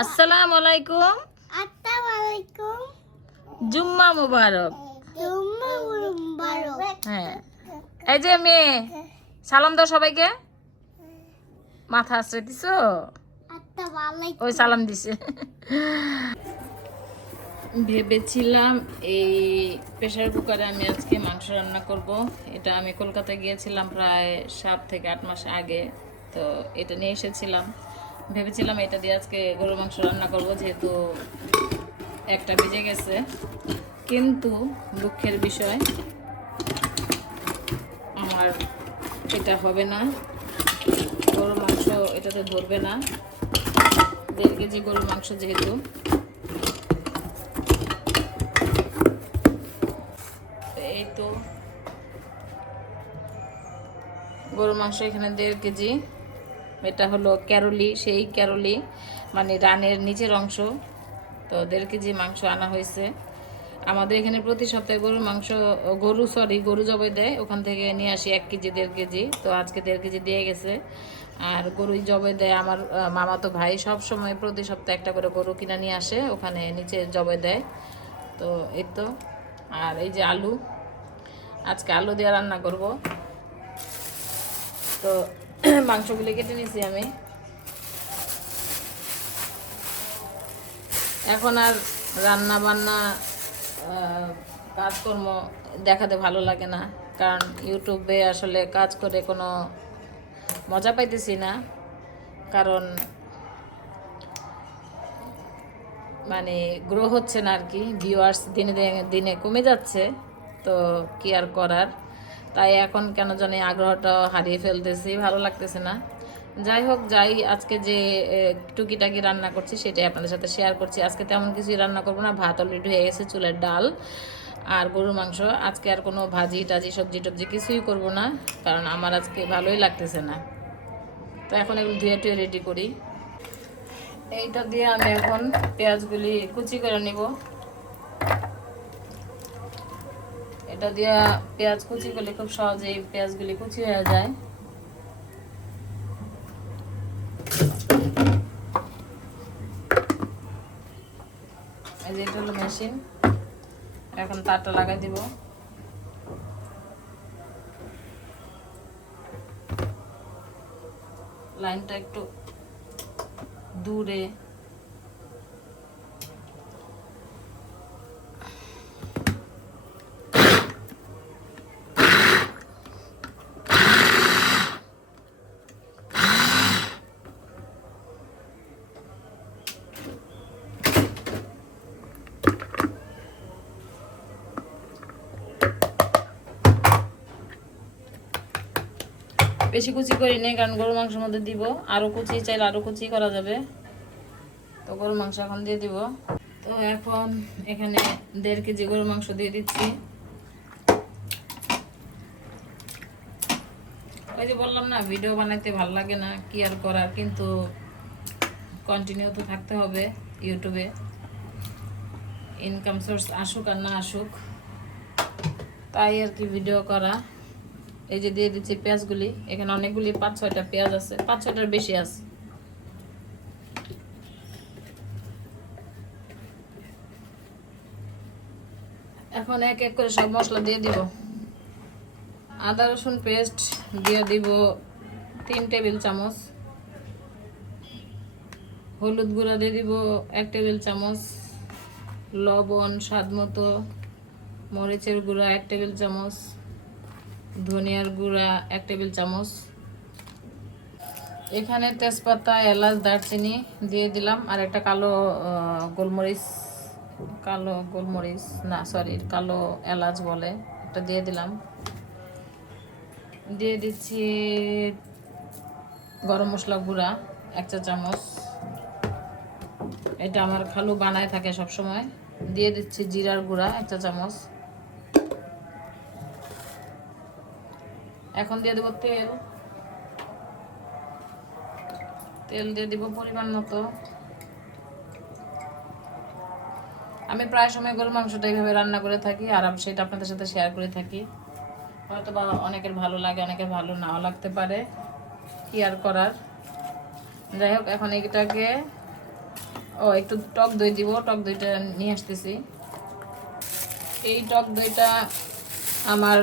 আসসালামু আলাইকুম আসসালামালাইকুম জুম্মা মুবারক। জুম্মা মুবারক। হ্যাঁ। এই যে মেয়ে সালাম দাও সবাইকে। মাথা আশ্রয় দিছো? ওই সালাম দিছে। ভেবেছিলাম এই প্রেশার কুকারে আমি আজকে মাংস রান্না করব। এটা আমি কলকাতায় গিয়েছিলাম প্রায় সাত থেকে আট মাস আগে। তো এটা নিয়ে এসেছিলাম। ভেবেছিলাম এটা দিয়ে আজকে গরুর মাংস রান্না করব, যেহেতু একটা বেজে গেছে। কিন্তু দুঃখের বিষয়, আমার এটা হবে না। গরুর মাংস এটাতে ধরবে না। দেড় কেজি গরুর মাংস যেহেতু। এই তো গরুর মাংস এখানে দেড় কেজি। এটা হলো ক্যারলি, সেই ক্যারলি মানে রানের নিচের অংশ। তো দেড় কেজি মাংস আনা হয়েছে, আমাদের এখানে প্রতি সপ্তাহে গরুর মাংস, গরু সরি গরু জবাই দেয়। ওখান থেকে নিয়ে আসি এক কেজি, দেড় কেজি। তো আজকে দেড় কেজি দিয়ে গেছে। আর গরু জবাই দেয় আমার মামাতো ভাই। সব সময় প্রতি সপ্তাহে একটা করে গরু কিনা নিয়ে আসে, ওখানে নিচে জবাই দেয়। তো এই তো। আর এই যে আলু, আজকে আলু দিয়ে রান্না করব। তো মাংসগুলি কেটে নিয়েছি আমি। এখন আর রান্না বান্না কাজকর্ম দেখাতে ভালো লাগে না, কারণ ইউটিউবে আসলে কাজ করে কোনো মজা পাইতেছি না, কারণ মানে গ্রো হচ্ছে না আর কি ভিউয়ার্স দিনে দিনে- কমে যাচ্ছে, তো কি আর করার? তাই এখন কেন জানি আগ্রহটা হারিয়ে ফেলতেছি, ভালো লাগতেছে না। যাই হোক, যাই, আজকে যে টুকিটাকি রান্না করছি সেটাই আপনাদের সাথে শেয়ার করছি। আজকে তেমন কিছুই রান্না করব না, ভাত অলরেডি হয়ে গেছে, চুলের ডাল আর গরুর মাংস। আজকে আর কোনো ভাজি টাজি, সবজি টবজি কিছুই করব না, কারণ আমার আজকে ভালোই লাগতেছে না। তো এখন এগুলো ধুয়ে টুয়ে রেডি করি। এইটা দিয়ে আমি এখন পেঁয়াজগুলি কুচি করে নিব। এটা দিয়ে পেঁয়াজ কুচি করলে খুব সহজেই পেঁয়াজগুলি কুচি হয়ে যায়। এই এটা হলো মেশিন এখন তারটা লাগাই দিব। লাইনটা একটু দূরে। বেশি কুচি করি নেই, কারণ গরু মাংসের মধ্যে দিব। আরও কুচি, চাইলে আরও কুচি করা যাবে। তো গরু মাংস এখন দিয়ে দিব। তো এখন এখানে দেড় কেজি গরু মাংস দিয়ে দিচ্ছি। ওই যে বললাম না, ভিডিও বানাইতে ভালো লাগে না, কি আর করার, কিন্তু কন্টিনিউ তো থাকতে হবে ইউটিউবে। ইনকাম সোর্স আসুক আর না আসুক, তাই আর কি ভিডিও করা। এই যে দিয়ে দিচ্ছি পেঁয়াজগুলি। এখানে অনেকগুলি পাঁচ ছয়টা পেঁয়াজ আছে। পাঁচ ছয়টার বেশি আছে। এখন এক এক করে সব মশলা দিয়ে দিব। আদা, রসুন পেস্ট দিয়ে দিব তিন টেবিল চামচ। হলুদ গুঁড়া দিয়ে দিব এক টেবিল চামচ। লবণ, স্বাদ মতো। মরিচের গুঁড়া এক টেবিল চামচ। ধনিয়ার গুঁড়া, এক টেবিল চামচ। এখানে তেজপাতা, এলাচ, দারচিনি দিয়ে দিলাম, আর একটা কালো গোলমরিচ কালো গোলমরিচ, না সরি কালো এলাচ বলে এটা দিয়ে দিলাম। দিয়ে দিচ্ছি গরম মশলা গুঁড়া, এক চা চামচ। এটা আমার খালু বানায় থাকে সব সময় দিয়ে দিচ্ছি জিরার গুঁড়া, এক চা চামচ। এখন দিয়ে দেবো তেল। তেল দিয়ে দিব পরিমাণ মতো। আমি প্রায় সময় গরুর মাংসটা এইভাবে রান্না করে থাকি আর আমি সেটা আপনাদের সাথে শেয়ার করে থাকি। হয়তো বা অনেকের ভালো লাগে, অনেকের ভালো নাও লাগতে পারে। কি আর করার? যাই হোক, এখন এটাকে ও, একটু টক দই দিব, টক দইটা নিয়ে আসতেছি। এই টক দইটা আমার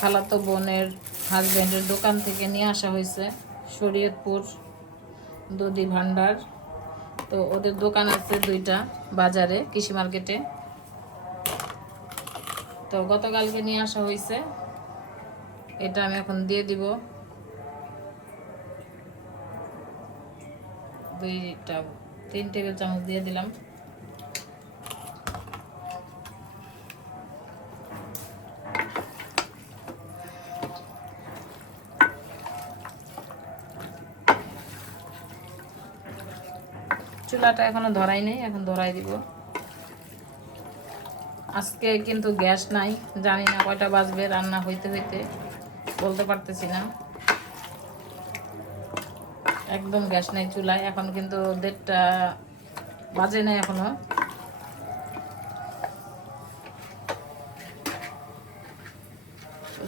খালাতো বোনের হাজব্যান্ডের দোকান থেকে নিয়ে আসা হয়েছে, শরীয়তপুর দধি ভান্ডার। তো ওদের দোকান আছে দুইটা বাজারে, কৃষি মার্কেটে। তো গতকালকে নিয়ে আসা হয়েছে। এটা আমি এখন দিয়ে দিব। দুইটা, তিন টেবিল চামচ দিয়ে দিলাম। চুলাটা এখনও ধরাই নেই, এখন ধরাই দিব। আজকে কিন্তু গ্যাস নাই, জানি না কয়টা বাজবে রান্না হইতে হইতে, বলতে পারতেছি না। একদম গ্যাস নাই চুলায়, এখন কিন্তু দেড়টা বাজে নাই এখনও।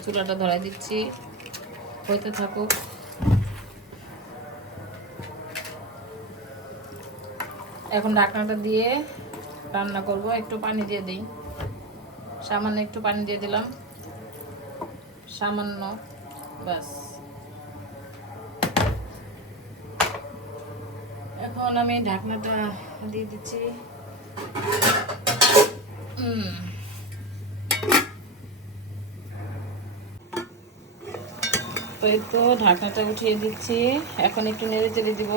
চুলাটা ধরাই দিচ্ছি, হইতে থাকুক। এখন ঢাকনাটা দিয়ে রান্না করব, একটু পানি দিয়ে দিই। সামান্য একটু পানি দিয়ে দিলাম। সামান্য, ব্যাস। এখন আমি ঢাকনাটা দিয়ে দিচ্ছি। তো এই তো ঢাকনাটা উঠিয়ে দিচ্ছি। এখন একটু নেড়ে চেড়ে দিব।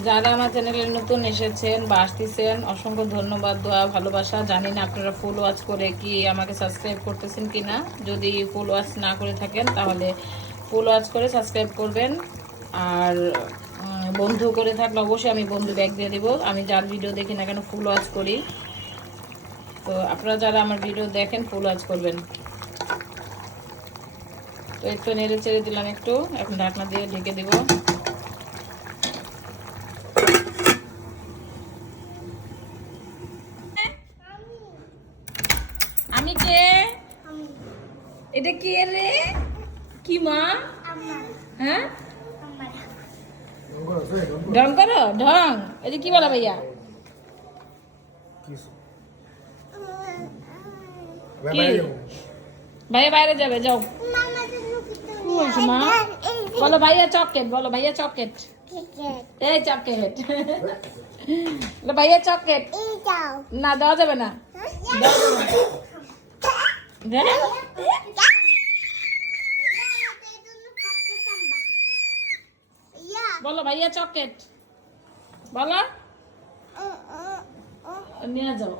যারা আমার চ্যানেলে নতুন এসেছেন বা আসতেছেন, অসংখ্য ধন্যবাদ, দোয়া, ভালোবাসা। জানি না আপনারা ফুল ওয়াচ করে কি আমাকে সাবস্ক্রাইব করতেছেন কি না যদি ফুল ওয়াচ না করে থাকেন, তাহলে ফুল ওয়াচ করে সাবস্ক্রাইব করবেন। আর বন্ধু করে থাকলে অবশ্যই আমি বন্ধু ব্যাগ দিয়ে দেবো। আমি যার ভিডিও দেখি না কেন ফুল ওয়াচ করি। তো আপনারা যারা আমার ভিডিও দেখেন ফুল ওয়াচ করবেন। তো একটু নেড়ে ছেড়ে দিলাম একটু। এখন ঢাকনা দিয়ে ঢেকে দেবো আমি কে আমি এটা কে রে কি মা আমার হ্যাঁ? ঢং করো? ঢং? এটা কি বলা ভাইয়া? ভাইয়া বাইরে যাবে যাও। মা বলো ভাইয়া চকলেট বলো ভাইয়া চকলেট। এই চকলেট। ভাইয়া চকলেট। না দেওয়া যাবে না। দেওয়া যাবে না। দেন। বলো ভাইয়া চকলেট। বলো। নিয়ে যাও।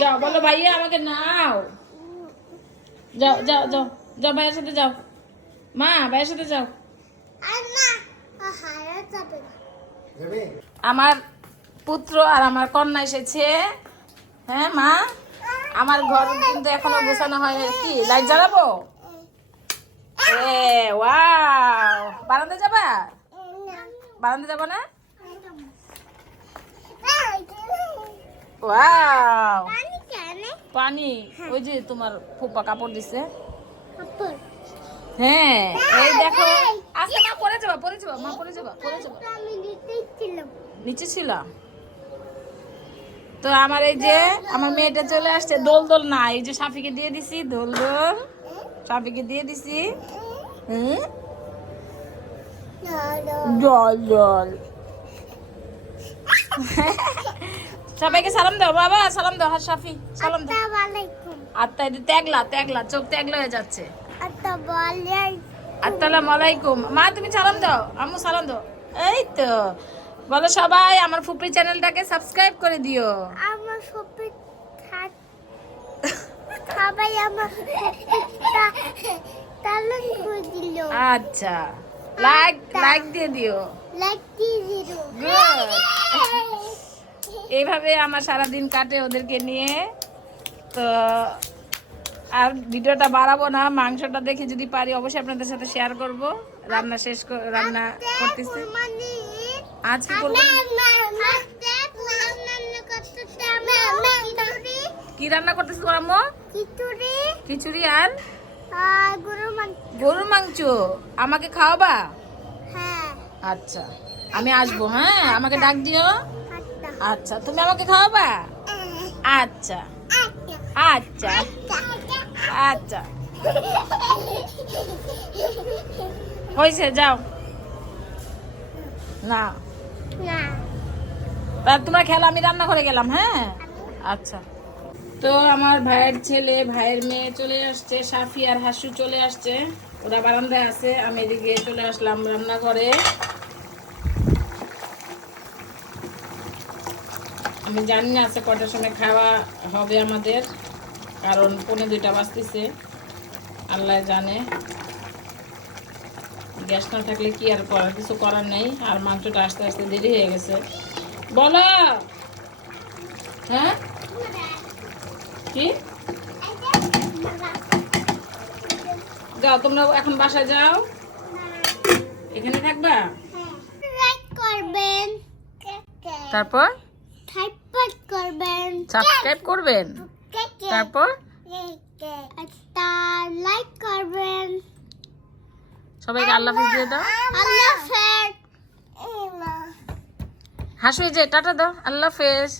যাও, বলো ভাইয়া আমাকে নাও। যাও যাও যাও যাও ভাইয়ের সাথে যাও। মা, ভাইয়ের সাথে যাও। আমার পুত্র আর আমার কন্যা এসেছে। হ্যাঁ মা? আমার ঘর কিন্তু এখনও গোছানো হয় কি। লাইট জ্বালাবো? হ্যাঁ এই দেখো। আজকে মা, পরে যাবা, পরে পরে নিচে ছিল। তো আমার এই যে, আমার মেয়েটা চলে আসছে। দোল দোল না, এই যে সাফিকে দিয়ে দিছি, দোল দোল। সাফিকে দিয়ে দিছি। হুম? জল জল। সবাইকে সালাম দাও বাবা সালাম দাও হাত সাফি সালাম দাও। আত্মা ত্যাগলা ত্যাগলা চোখ ত্যাগলা হয়ে যাচ্ছে। আসসালামু আলাইকুম মা তুমি সালাম দাও আম্মু সালাম দাও। এই তো বলো সবাই আমার ফুপি চ্যানেলটাকে সাবস্ক্রাইব করে দিও। আমার সবাই আমার তালন করে দিল। আচ্ছা। লাইক লাইক দিয়ে দিও। লাইক দিয়ে দিল। এইভাবে আমার সারা দিন কাটে ওদেরকে নিয়ে। তো আর ভিডিওটা বাড়াবো না মাংসটা দেখে যদি পারি অবশ্যই আপনাদের সাথে শেয়ার করব। রান্না শেষ রান্না করতেছি। আজকে করব কি রান্না করতেছিস তোর আম্মু? খিচুড়ি। খিচুড়ি আর? গরুর মাংস। আমাকে খাওয়াবা? হ্যাঁ। আচ্ছা আমি আসব হ্যাঁ? আমাকে ডাক দিও। আচ্ছা। আচ্ছা তুমি আমাকে খাওয়াবা? আচ্ছা। আচ্ছা। আচ্ছা। আচ্ছা হয়েছে যাও। না। তোমরা খেলো আমি রান্না করে গেলাম হ্যাঁ? আচ্ছা। তো আমার ভাইয়ের ছেলে, ভাইয়ের মেয়ে চলে আসছে, সাফি আর হাসু চলে আসছে। ওরা বারান্দায় আছে, আমি এদিকে চলে আসলাম রান্নাঘরে। আমি জানি না আছে কটার সময় খাওয়া হবে আমাদের, কারণ পনেরো দুইটা বাজতেছে। আল্লাহ জানে। গ্যাস না থাকলে কি আর করার, কিছু করার নেই, আর মাংসটা আস্তে আস্তে দেরি হয়ে গেছে। বলো! হ্যাঁ? কি? যাও তোমরা এখন বাসায় যাও। এখানে থাকবা? লাইক করবেন তারপর? করবেন সাবস্ক্রাইব করবেন। তারপর? লাইক করবেন সবাইকে আল্লাহ হাফিজ দিয়ে দাও। আল্লাহ হাসু যে টাটা দাও আল্লাহ হাফেজ।